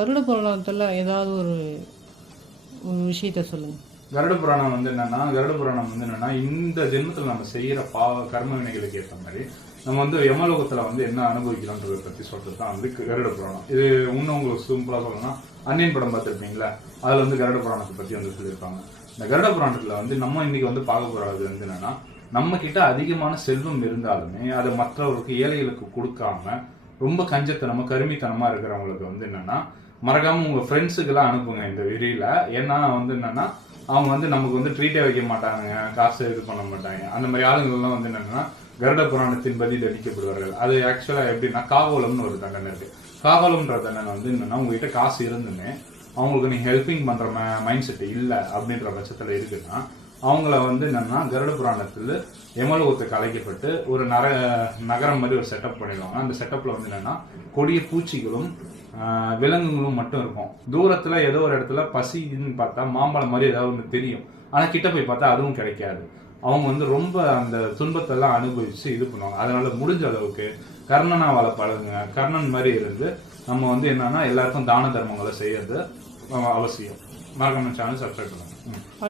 கருட புராணத்துல ஏதாவது ஒரு ஒரு விஷயத்த சொல்லுங்க. கருட புராணம் என்னன்னா இந்த ஜென்மத்தில் நம்ம செய்யற கர்ம வினைகளுக்கு ஏற்ற மாதிரி நம்ம யமலோகத்துல என்ன அனுபவிக்கிறோன்றதை பத்தி சொல்றது தான் கருட புராணம். இது இன்னும் உங்களுக்கு சிம்பிளா சொல்லணும்னா அன்னியன் படம் பார்த்துருப்பீங்களா, அதுல கருட புராணத்தை பத்தி சொல்லியிருப்பாங்க. இந்த கருட புராணத்துல நம்ம இன்னைக்கு பார்க்க போறது என்னன்னா, நம்ம கிட்ட அதிகமான செல்வம் இருந்தாலுமே அதை மற்றவருக்கு ஏழைகளுக்கு கொடுக்காம ரொம்ப கஞ்சத்தனமா கருமித்தனமா இருக்கிறவங்களுக்கு என்னன்னா, மறக்காம உங்க ஃப்ரெண்ட்ஸுக்கு எல்லாம் அனுப்புங்க இந்த விரியில. ஏன்னா என்னன்னா அவங்க நமக்கு ட்ரீட்டே வைக்க மாட்டாங்க, காசு இது பண்ண மாட்டாங்க. அந்த மாதிரி ஆளுங்கள்லாம் என்னன்னா கருட புராணத்தின் பதி தண்டிக்கப்படுவார்கள். அது ஆக்சுவலா எப்படின்னா காகோலம்னு ஒரு தண்டனை இருக்கு. காகோலம்ன்ற தண்டனை என்னன்னா உங்ககிட்ட காசு இருந்துமே அவங்களுக்கு நீங்க ஹெல்பிங் பண்ற மைண்ட் செட் இல்லை அப்படின்ற பட்சத்துல இருக்குன்னா அவங்கள என்னன்னா கருட புராணத்துல யமலோகத்துக்கு அழைக்கப்பட்டு ஒரு நகரம் மாதிரி ஒரு செட்டப் பண்ணிடுவாங்க. அந்த செட்டப்ல என்னன்னா கொடிய பூச்சிகளும் விலங்குகளும் மட்டும் இருக்கும். தூரத்துல ஏதோ ஒரு இடத்துல பசின்னு பார்த்தா மாம்பழம் மாதிரி ஏதாவது ஒன்று தெரியும், ஆனா கிட்ட போய் பார்த்தா அதுவும் கிடைக்காது. அவங்க ரொம்ப அந்த துன்பத்தை எல்லாம் அனுபவிச்சு இது பண்ணுவாங்க. அதனால முடிஞ்ச அளவுக்கு கர்ணனா வாழ பழகுங்க. கர்ணன் மாதிரி இருந்து நம்ம என்னன்னா எல்லாருக்கும் தான தர்மங்களை செய்யறது அவசியம். மறக்காம சேனல் சப்ஸ்கிரைப் பண்ணுங்க.